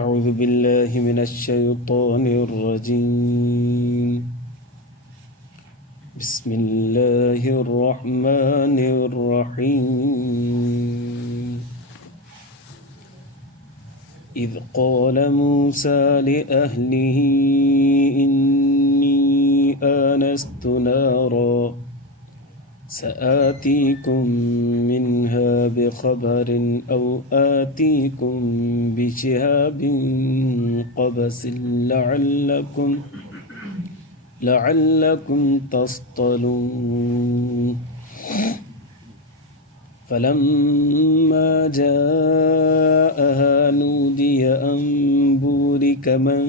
أعوذ بالله من الشيطان الرجيم بسم الله الرحمن الرحيم إذ قال موسى لأهله إني آنست نارا سآتيكم منها بخبر أو آتيكم بشهاب قبس لعلكم تصطلون فلما جاءها نودي أن بورك من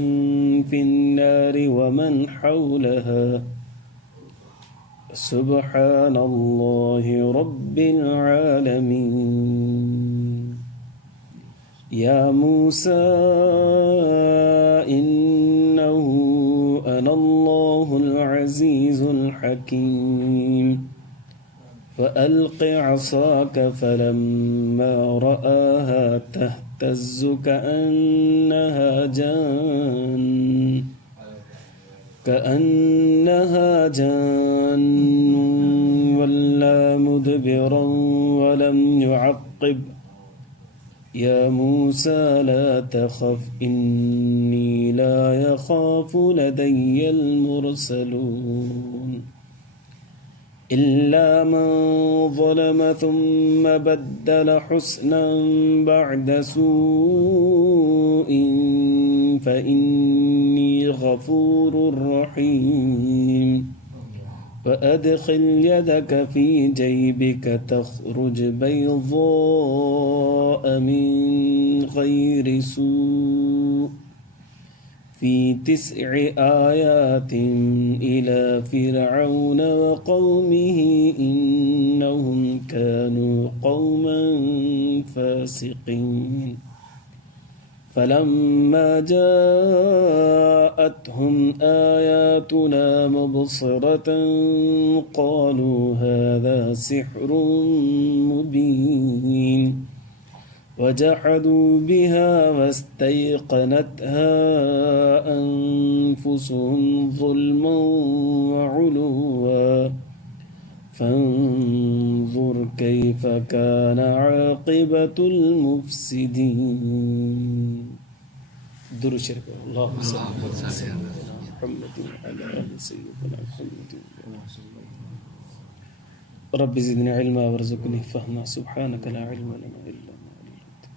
في النار ومن حولها سبحان الله رب العالمين يا موسى إنه أنا الله العزيز الحكيم فألق عصاك فلما رآها تهتز كأنها جان ولا مدبرا ولم يعقب يا موسى لا تخف إني لا يخاف لدي المرسلون إلا من ظلم ثم بدل حسنا بعد سوء فإني غفور رحيم فأدخل يدك في جيبك تخرج بيضاء من غير سوء في 9 آيات إلى فرعون وقومه إنهم كانوا قوما فاسقين فلما جاءتهم آياتنا مبصرة قالوا هذا سحر مبين وجحدوا بها واستيقنتها أنفسهم ظلما وعلوا فانظر كيف كان عاقبة المفسدين. درود شريف اللهم صل على سيدنا محمد وعلى آل سيدنا محمد رب زدني علما وارزقني فهما سبحانك لا علم لنا إلا ما علمتنا.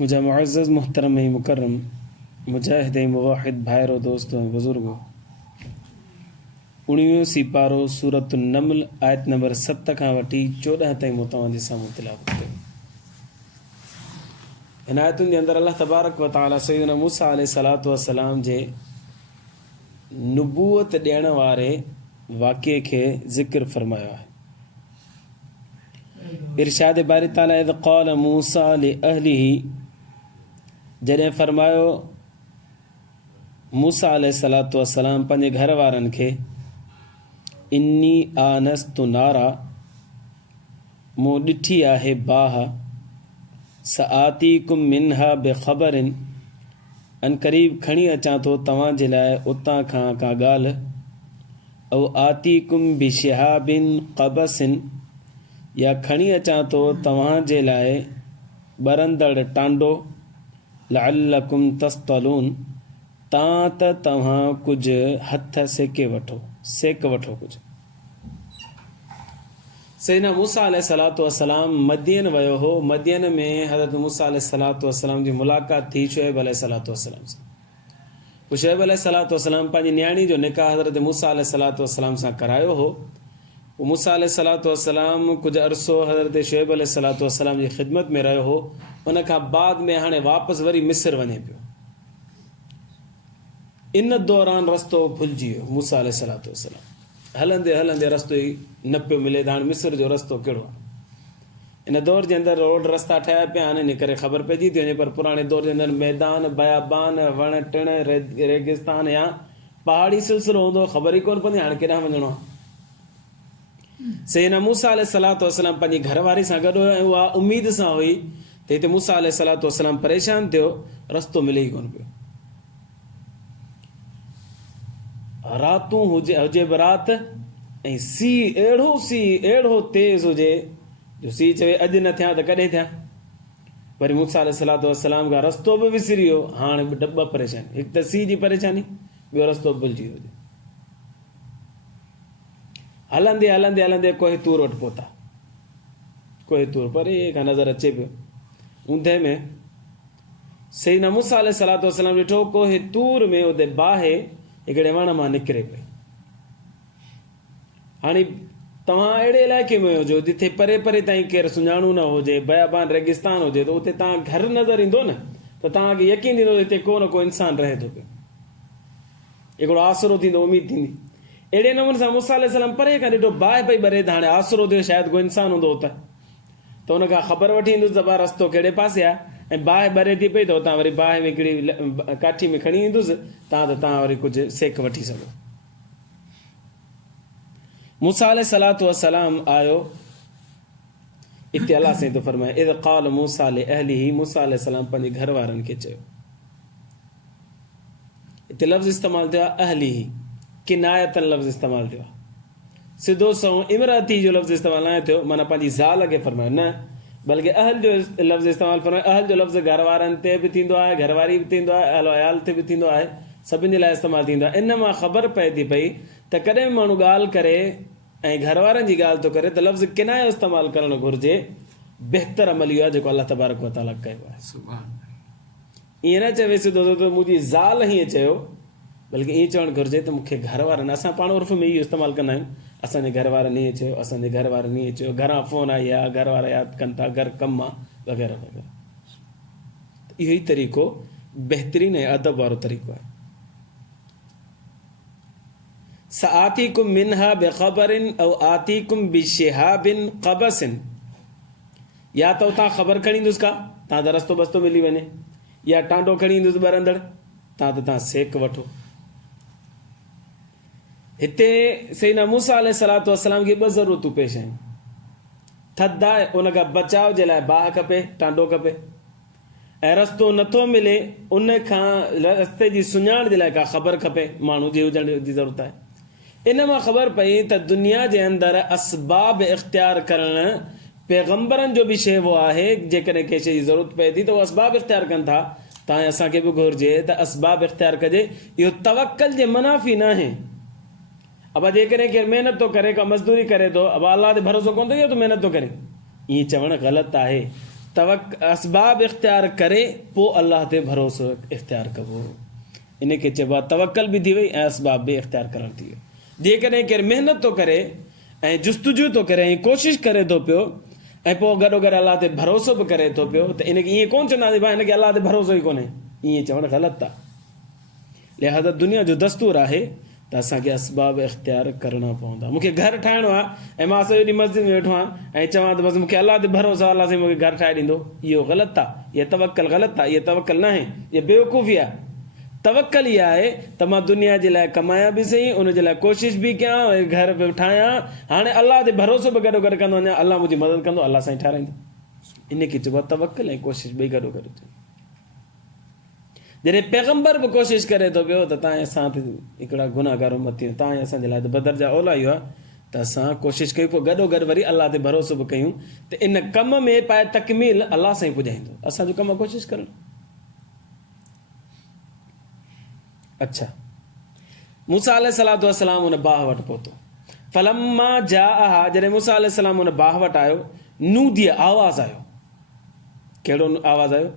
मुझा मुअज़्ज़ज़ मुहतरम मुकर्रम मुजाहिद मुवाहिद भाइरो दोस्तों बुजुर्गो 19 सिपारो सूरत नमल आयत नंबर 7 खां वठी 14 ताईं मूं तव्हां जे साम्हूं तिलावत कयो। हिन आयतुनि जे अंदरि अल्लाह तबारक व तआला सैयदना मूसा अलैहिस्सलातु वस्सलाम जे नुबूवत ॾियण वारे वाक़िए खे ज़िक्र फरमायो आहे। इरशाद बारी ताला इज़ क़ाल मूसा लिअहलिही जॾहिं फरमायो मूसा अलैहिस्सलातु वस्सलाम पंहिंजे घर वारनि खे इन्नी आनस्तु नारा मूं ॾिठी आहे बाह सआतीकुम मिन्हा बेख़बरिन अन क़रीब खणी अचां थो तव्हां जे लाइ उतां खां का ॻाल्हि औ आतीकुम बिशिहाबिन क़बसिन या खणी अचां थो तव्हां जे लाइ ॿरंदड़ टांडो लअल्लकुम तस्तलून तां त तव्हां कुझु हथ सेक वठो कुझु। सैयदना मूसा अलैहिस्सलातु वस्सलाम मदियन वियो हो। मदियन में हज़रत मूसा अलैहिस्सलातु वस्सलाम जी मुलाक़ात थी शुएब अलैहिस्सलातु वस्सलाम सां। शुएब अलैहिस्सलातु वस्सलाम पंहिंजी न्याणी जो निकाह हज़रत मूसा अलैहिस्सलातु वस्सलाम सां करायो हो। मूसा अलैहिस्सलातु वस्सलाम कुझु अरसो हज़रत शुएब अलैहिस्सलातु वस्सलाम जी ख़िदमत में रहियो हो। उन खां बाद में हाणे वापसि वरी मिस्र वञे पियो। इन दौरान रस्तो भुलिजी वियो मूसा अलैहिस्सलातु वस्सलाम। हलंदे हलंदे रस्तो ई न पियो मिले त हाणे मिस्र जो रस्तो कहिड़ो आहे। इन दौर जे अंदरि रोड रस्ता ठहिया पिया आहिनि, इन करे ख़बर पइजी थी वञे। पर पुराणे दौर जे अंदरि मैदान बयाबान वण टिण रेगिस्तान या पहाड़ी सिलसिलो हूंदो, ख़बर ई कोन पवंदी हाणे केॾांहुं वञिणो आहे। सैयदना मूसा अलैहिस्सलातु वस्सलाम पंहिंजी घरवारी सां गॾु हुयो ऐं उहा उमेद सां हुई त हिते मूसा अलैहिस्सलातु वस्सलाम परेशान थियो, रस्तो मिले ई कोन पियो। रातूं हुजे बि राति ऐं सीउ अहिड़ो तेज़ हुजे जो सीउ चवे अॼु न थिया त कॾहिं थिया। वरी मूसा अलैहिस्सलातु वस्सलाम खां रस्तो बि विसरी वियो। हाणे बि ॿ परेशानी, हिकु त सीउ जी परेशानी, ॿियो रस्तो भुलिजी वियो हुजे। हलंदे हलंदे हलंदे कोहे तूर वटि पहुता। कोहे तूर परे खां नज़र अचे पियो। ऊंधे में सैयदना मूसा अलैहिस्सलातु वस्सलाम ॾिठो कोहे तूर में उते बाहि हिकिड़े वण मां निकिरे पई। हाणे तव्हां अहिड़े इलाइक़े में हुजो जिथे परे परे ताईं केरु सुञाणू न हुजे, बयाबान रेगिस्तान हुजे, त उते तव्हां घर नज़र ईंदो न त तव्हांखे यकीन ईंदो हिते को न को इंसानु रहे थो पियो। हिकिड़ो आसरो थींदो, उमेदु थींदी। अहिड़े नमूने सां मूसा अलैहिस्सलाम परे खां ॾिठो बाहि पई ॿरे, त हाणे आसरो थियो शायदि को इंसानु हूंदो हुतां। त हुनखां ख़बर वठी ईंदुसि त रस्तो कहिड़े पासे आहे, ऐं बाहि ॿरे थी पई त हुतां वरी बाहि में हिकिड़ी काठी में खणी ईंदुसि तव्हां वरी कुझु सेक वठी सघो। मूसा अलैहिस्सलातु वस्सलाम आयो। इते अलाह साईं थो फरमाए इज़ क़ाल मूसा लिअहलिही, मूसा अलैहिस्सलाम पंहिंजे घर वारनि खे चयो। हिते लफ़्ज़ इस्तेमालु थियो आहे अहलिही, किनायतन लफ़्ज़ इस्तेमालु थियो आहे। सिधो सओ इमराती जो लफ़्ज़ इस्तेमालु न थियो, माना पंहिंजी ज़ाल खे फरमायो न, बल्कि अहल जो लफ़्ज़ इस्तेमालु फरमायो। अहल जो लफ़्ज़ घर वारनि ते बि थींदो आहे, घरवारी बि थींदो आहे, अहल अयाल ते बि थींदो आहे, सभिनि जे लाइ इस्तेमालु थींदो आहे। इन मां ख़बर पए थी पई त कॾहिं बि माण्हू ॻाल्हि करे ऐं घर वारनि जी ॻाल्हि थो करे त लफ़्ज़ किनायो इस्तेमालु करणु घुरिजे। बहितर अमल इहो आहे जेको अलाह तबारक व तआला कयो आहे। ईअं न चवे सिधो त मुंहिंजी ज़ाल हीअं चयो, बल्कि ईअं चवणु घुरिजे त मूंखे घर वारनि, असां पाण उर्फ़ में इहो इस्तेमालु कंदा आहियूं, असांजे घर वारनि ईअं चयो, असांजे घर वारनि ईअं चयो, घरां फ़ोन आई आहे, घर वारा यादि कनि था, घर कमु आहे, वग़ैरह वग़ैरह। इहो ई तरीक़ो बहितरीन ऐं अदब वारो तरीक़ो आहे। सआतीकुम मिनहा बिख़बरिन औ आतीकुम बिशिहाबिन क़बसिन, या त उतां ख़बर खणी ईंदुसि का, तव्हां त रस्तो बस्तो मिली वञे, या टांडो खणी ईंदुसि ॿरंदड़, तव्हां सेक वठो। हिते सैयदना मूसा अलैहिस्सलातु वस्सलाम खे ॿ ज़रूरतूं पेश आहिनि। थधि आहे, उनखां बचाव जे लाइ बाहि खपे, टांडो खपे, ऐं रस्तो नथो मिले उन खां रस्ते जी सुञाण जे लाइ का ख़बर खपे, माण्हू जी हुजण जी ज़रूरत आहे। इन मां ख़बर पई त दुनिया जे अंदरि असबाब इख़्तियार करणु पैगंबरनि जो बि शइ वो आहे। जेकॾहिं कंहिं शइ जी ज़रूरत पए थी त उहे असबाब इख़्तियार कनि था। तव्हां असांखे बि घुरिजे त असबाब इख़्तियार कजे। इहो तवक्कल जे मुनाफ़ी न आहे। अब जेकॾहिं केरु महिनत थो करे, का मज़दूरी करे थो, अब अलाह ते भरोसो कोन थो इहो त महिनत थो करे, ईअं चवणु ग़लति आहे। असबाब इख़्तियार करे पोइ अलाह ते भरोसो इख़्तियार कबो, इन खे चइबो आहे तवक्कल बि थी वई ऐं असबाब बि इख़्तियार करणु थी वियो। जेकॾहिं केरु महिनत थो करे ऐं जुस्तजू थो करे ऐं कोशिशि करे थो पियो ऐं पोइ गॾो गॾु अलाह ते भरोसो बि करे थो पियो, त इनखे ईअं कोन चवंदासीं भाई हिनखे अलाह ते भरोसो ई कोन्हे, ईअं चवणु ग़लति आहे। लिहाज़ा दुनिया जो दस्तूर आहे त असांखे असबाब इख़्तियार करणा पवंदा। मूंखे घरु ठाहिणो आहे ऐं मां सॼो ॾींहुं मस्जिद में वेठो आहियां ऐं चवां त बसि मूंखे अलाह ते भरोसो आहे, अलाह साईं मूंखे घरु ठाहे ॾींदो, इहो ग़लति आहे। इहा तवक्कल ग़लति आहे, इहा तवक्कल न आहे, इहा बेवकूफ़ी आहे। तवक्कल इहा आहे त मां दुनिया जे लाइ कमायां बि सही, उनजे लाइ कोशिशि बि कयां, घर बि ठाहियां, हाणे अलाह ते भरोसो बि गॾो गॾु कंदो वञा, अलाह मुंहिंजी मदद कंदो, अलाह साईं ठाराईंदो। इन खे चइबो आहे तवक्कल ऐं कोशिशि ॿई गॾो गॾु। जॾहिं पैगंबर बि कोशिशि करे थो पियो त तव्हां असां ते हिकिड़ा गुनाहगार उम्मती आहियूं, तव्हां असांजे लाइ त बदर जा औला इहो आहे त असां कोशिशि कयूं, पोइ गॾो गॾु वरी अलाह ते भरोसो बि कयूं त इन कम में पाए तकमील अलाह साईं पुॼाईंदो। असांजो कमु आहे कोशिशि करणु। अच्छा, मूसा अलैहिस्सलातु वस्सलाम उन बाहि वटि पहुतो। फलम्मा जाअहा, जॾहिं मूसा अलैहिस्सलाम उन बाहि वटि आयो, नूदिया आवाज़ आयो। कहिड़ो आवाज़ आयो?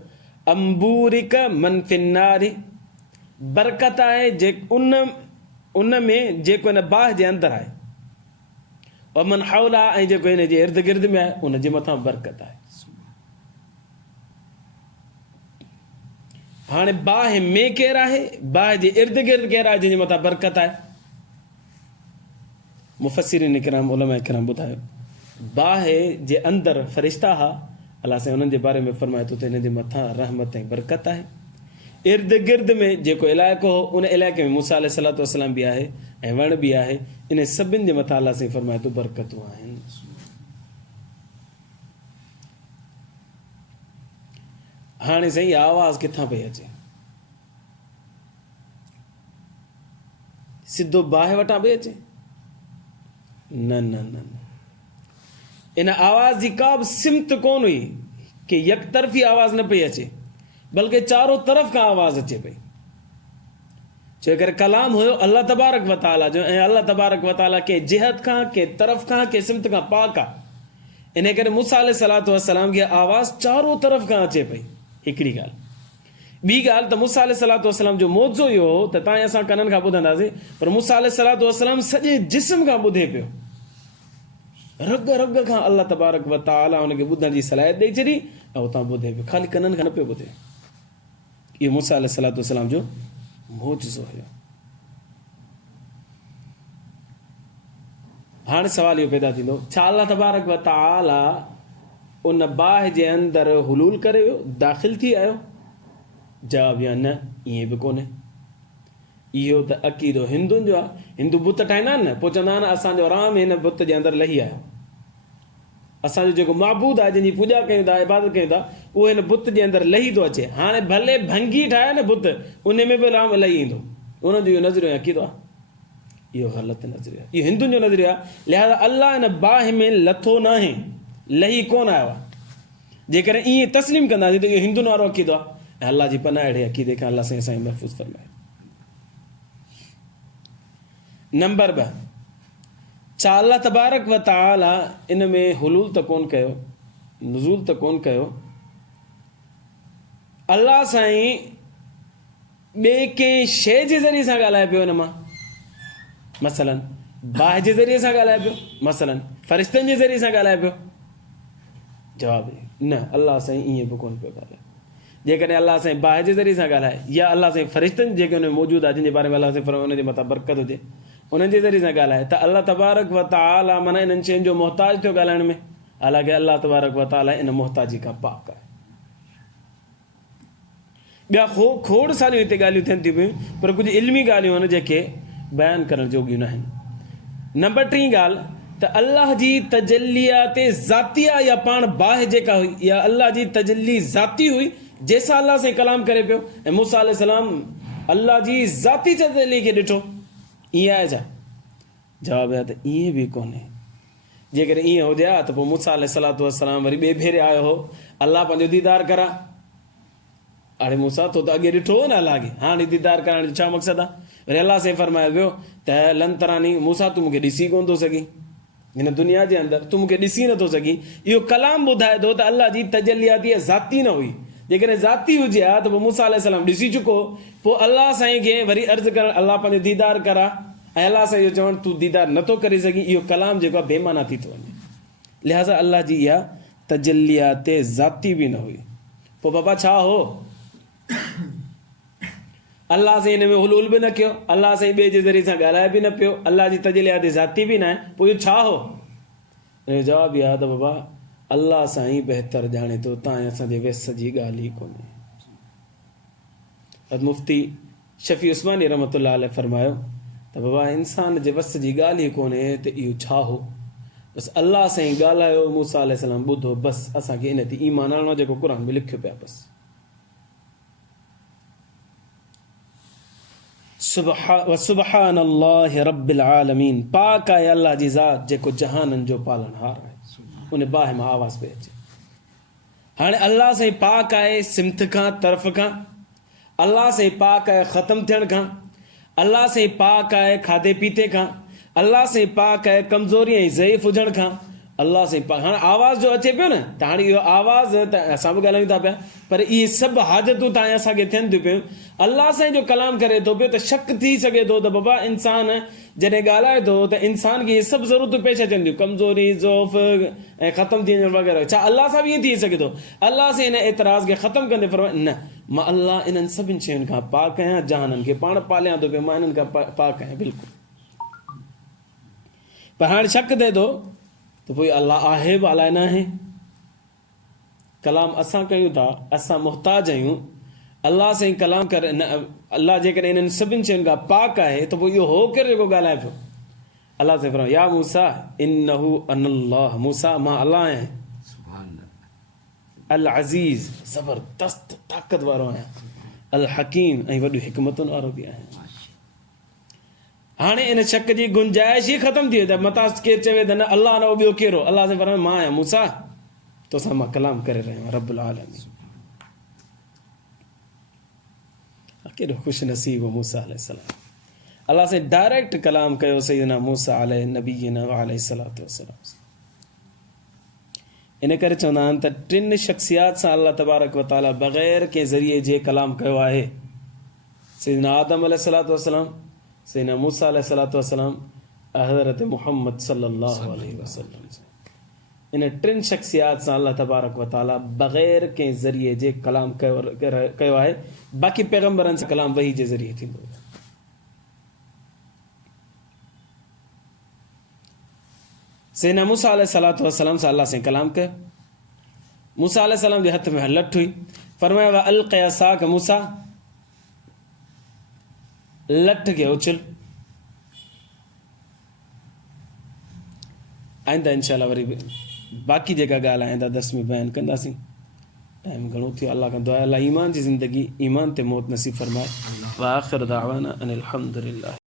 अंबूरिक मन फिन्नारी, बरकत आहे जे उन में जेको हिन बाहि जे अंदरि आहे, और मन हौला, ऐं जेको हिन जे इर्द गिर्द में आहे उन जे मथां बरकत आहे। हाणे बाहि में केरु आहे, बाहि जे इर्द गिर्द केरु आहे जंहिंजे मथां बरकत आहे? मुफ़स्सिरीन किराम, उलमा किराम ॿुधायो बाहि जे अंदरि फ़रिश्ता हा, अलाह साईं उन्हनि जे बारे में फरमाए थो त हिन जे मथां रहमत ऐं बरकत आहे। इर्द गिर्द में जेको इलाइक़ो हो उन इलाइक़े में मूसा अलैहिस्सलातु वस्सलाम बि आहे ऐं वण बि आहे, इन सभिनि जे मथां अलाह साईं फरमाए थो बरकतूं आहिनि। हाणे साईं आवाज़ किथां पई अचे? सिधो बाहि वटां पई अचे? न न न न, इन आवाज़ जी का बि सिमत कोन हुई कि यकतरफ़ी आवाज़ न पई अचे, बल्कि चारों तरफ़ खां आवाज़ अचे पई। छो करे कलाम हुयो अल्लाह तबारक व तआला जो, ऐं अल्लाह तबारक व तआला के जिहत खां, के तरफ़ खां, के सिमत खां पाक आहे। इन करे मूसा अलैहिस्सलातु वस्सलाम खे आवाज़ चारों तरफ़ खां अचे पई। हिकिड़ी ॻाल्हि। ॿी ॻाल्हि त मूसा अलैहिस्सलातु वस्सलाम जो मौजो इहो हो त तव्हां असां कननि खां ॿुधंदासीं, पर मूसा अलैहिस्सलातु वस्सलाम सॼे जिस्म खां ॿुधे पियो। रग रग खां अल्लाह तबारक व तआला हुनखे ॿुधण जी सलाहियत ॾेई छॾी, ऐं उतां ॿुधे पियो, ख़ाली कननि खां न पियो ॿुधे। इहो मूसा अलैहिस्सलातु वस्सलाम जो मौजो हुयो। हाणे सुवाल इहो पैदा थींदो, छा अल्लाह तबारक व तआला उन बाहि जे अंदरि हुलूल करे वियो, दाख़िल थी आयो? जवाब या न, ईअं बि कोन्हे। इहो त अक़ीदो हिंदुनि जो आहे। हिंदू बुत ठाहींदा आहिनि न, पोइ चवंदा आहिनि असांजो राम हिन बुत जे अंदरि लही आयो। असांजो जेको माबूद आहे, जंहिंजी पूॼा कयूं था, इबादत कयूं था, उहो हिन बुत जे अंदरि लही थो अचे। हाणे भले भंगी ठाहे न बुत, उन में बि राम लही ईंदो। उनजो इहो नज़रियो अक़ीदो आहे। इहो ग़लति नज़रियो आहे, इहो हिंदुनि जो नज़रियो आहे। लिहाज़ा अल्लाह हिन बाहि में लथो न आहे, लही कोन आयो आहे। जेकॾहिं ईअं तस्लीम कंदासीं त इहो हिंदुनि वारो अक़ीदो आहे, ऐं अल्लाह जी पनाह अहिड़े अक़ीदे खां अल्लाह साईं असांखे महफ़ूज़ फरमाए। नंबर 2, छा अल्लाह तबारक व तआला इन में हुलूल त कोन कयो, नुज़ूल त कोन कयो? अल्लाह साईं ॿिए कंहिं शइ जे ज़रिए सां ॻाल्हाए पियो हिन मां, मसलन बाहि जे ज़रिए सां ॻाल्हाए पियो, मसलन फ़रिश्तनि जे ज़रिए सां ॻाल्हाए पियो? जवाब न, अल्लाह साईं ईअं बि कोन पियो ॻाल्हाए। जेकॾहिं अल्लाह साईं बाहि जे ज़रिए सां ॻाल्हाए, या अल्लाह साईं फ़रिश्तनि जेके हुन में मौजूदु आहे, जिन जे बारे में अल्लाह साईं फरमायो उन जे मथां बरकत हुजे, उन्हनि जे ज़रिए सां ॻाल्हाए, त अल्लाह तबारक व तआला माना इन्हनि शयुनि जो मोहताज थियो ॻाल्हाइण में। हालांकि अल्लाह तबारक व तआला इन मोहताजी खां पाक आहे। ॿिया खोड़ सारियूं हिते ॻाल्हियूं थियनि थियूं पियूं, पर कुझु इल्मी ॻाल्हियूं आहिनि जेके बयानु करण जोॻियूं न आहिनि। नंबर 3 ॻाल्हि त अल्लाह जी तजल्लियात ज़ातिया, या पाण बाहि जेका हुई, या अल्लाह जी तजल्ली ज़ाती हुई जंहिंसां अल्लाह सां कलाम करे पियो, ऐं मूसा अलैहिस्सलाम अल्लाह जी ज़ाती तजल्ली खे ॾिठो। ईअं आहे छा? जवाब आहे त ईअं बि कोन्हे। जेकॾहिं ईअं हुजे हा त पोइ मूसा अलैहिस्सलातु वस्सलाम वरी ॿिए भेरे आयो हो, अल्लाह पंहिंजो दीदार करा। अड़े मूसा तो त अॻे ॾिठो हो न अल्लाह खे, हाणे दीदार करण जो छा मक़सदु आहे? वरी अल्लाह साईं फरमायो वियो त लन तरानी, मूसा तूं मूंखे ॾिसी कोन थो सघीं, हिन दुनिया जे अंदरि तूं मूंखे ॾिसी नथो सघीं। इहो कलाम ॿुधाए थो त अल्लाह जी तजल्लियात इहा ज़ाती न हुई। जेकॾहिं ज़ाती हुजे हा त पोइ मूसा अलैहिस्सलाम ॾिसी चुको, पोइ अल्लाह साईं खे वरी अर्ज़ु करणु, अल्लाह पंहिंजो दीदार करा, ऐं अल्लाह साईं जो चवणु तूं दीदार नथो करे सघीं, इहो कलाम जेको आहे बेमाना थी थो वञे। लिहाज़ा अल्लाह जी इहा तजल्लियात ज़ाती बि न हुई। पोइ बाबा छा हो? अल्लाह साईं हिन में हुलूल बि न कयो, अल्लाह साईं ॿिए जे ज़रिए सां ॻाल्हाए बि न पियो, अल्लाह जी तजल्लियात ज़ाती बि न आहे, पोइ इहो छा हो? जवाबु इहा त बाबा अल्लाह साईं बहितर ॼाणे थो, तव्हां असांजे वस जी ॻाल्हि ई कोन्हे। मुफ़्ती शफ़ी उस्मानी रहमतुल्लाह अलैह फरमायो त बाबा इंसान जे वस जी ॻाल्हि ई कोन्हे त इहो छा हो? बसि अल्लाह साईं ॻाल्हायो, मूसा अलैहिस्सलाम ॿुधो, बसि असांखे इन ते ईमान आणणो जेको क़ुर में लिखियो पिया। बसि सुबहान अल्लाह रब्बिल आलमीन, पाक आहे अल्लाह जी ज़ात जेको जहाननि जो पालनहार आहे। उन बाहि मां आवाज़ पई अचे। हाणे अल्लाह साईं पाक आहे सिमत खां, तरफ़ खां, अल्लाह साईं पाक आहे ख़तमु थियण खां, अल्लाह साईं पाक आहे खाधे पीते खां, अल्लाह साईं पाक आहे कमज़ोरी ऐं ज़ईफ़ हुजण खां, अल्लाह साईं पाक। हाणे आवाज़ जो अचे पियो न, त हाणे इहो आवाज़ त असां बि ॻाल्हायूं था पिया, पर इहे सभु हाजतूं तव्हां असांखे थियनि थियूं पियूं। अल्लाह साईं जो कलाम करे थो पियो त शक थी सघे थो त बाबा इंसान जॾहिं ॻाल्हाए थो त इंसान खे इहे सभु ज़रूरतूं पेश अचनि थियूं, कमज़ोरी, ज़ौफ़ ऐं ख़तमु थी वञणु वग़ैरह। छा अल्लाह सां बि ईअं थी सघे थो? अल्लाह साईं हिन एतिराज़ खे ख़तमु कंदे फरमाए, न मां अल्लाह इन्हनि सभिनि शयुनि खां पाक आहियां, जहाननि खे पाण पालियां थो पियो, मां इन्हनि खां पाक आहियां बिल्कुलु। पर हाणे शक थिए थो त पोइ अल्लाह आहे बि अलाए न आहे। कलाम असां कयूं था, असां मुहताज आहियूं, अल्लाह साईं कलाम करे न। अल्लाह जेकॾहिं इन्हनि सभिनि शयुनि खां पाक आहे त पोइ इहो हो केरु जेको ॻाल्हाए पियो? अल्लाह साईं फरमायो या मूसा इन्नहु अनल्लाह, मूसा मां अल्लाह आहियां। अल अज़ीज़ ज़बरदस्त ताक़त वारो आहियां, अल हकीम ऐं वॾियूं हिकमतुनि वारो बि आहियां। हाणे इन शक जी गुंजाइश ई ख़तम थी वई त मतां केरु चवे त न अलाह न ॿियो कहिड़ो, अलाह से फरमाए मां आहियां मूसा, तोसां मां कलाम करे रहियो आहियां रब्बुल आलमीन। केॾो ख़ुशि नसीब हो मूसा अलैहिस्सलाम, अलाह से डायरेक्ट कलाम कयो सैयदना मूसा अलैहि नबीना व अलैहिस्सलातु वस्सलाम। इन करे चवंदा आहिनि त टिनि शख़्सियात सां अलाह तबारक व तआला बग़ैर कंहिं ज़रिए जे कलाम कयो आहे। सैयदना आदम अलैहिस्सलातु वस्सलाम, सैयदना मूसा अलैहिस्सलातु वस्सलाम, हज़रत मुहम्मद सल्लल्लाहु अलैहि वसल्लम। इन टिनि शख़्सियात सां अलाह तबारक व तआला बग़ैर कंहिं ज़रिए जे कलाम कयो आहे। बाक़ी पैगम्बरनि सां कलाम वही जे ज़रिए थींदो आहे। सैयदना मूसा अलैहिस्सलातु वस्सलाम सां अलाह से कलाम कयो। मूसा अलैहिस्सलाम जे हथ में लठ हुई, फरमाया व अलक़ि असाक मूसा, लठ खे उछल। आइंदा इंशाअल्लाह वरी बाक़ी जेका ॻाल्हि आइंदा दर्स में बयानु कंदासीं। टाइम घणो थियो, अल्लाह खां दुआ अल्लाह ईमान जी ज़िंदगी ईमान ते मौत नसीब फरमाए। व आख़िर दावाना अनिल हम्दुलिल्लाह।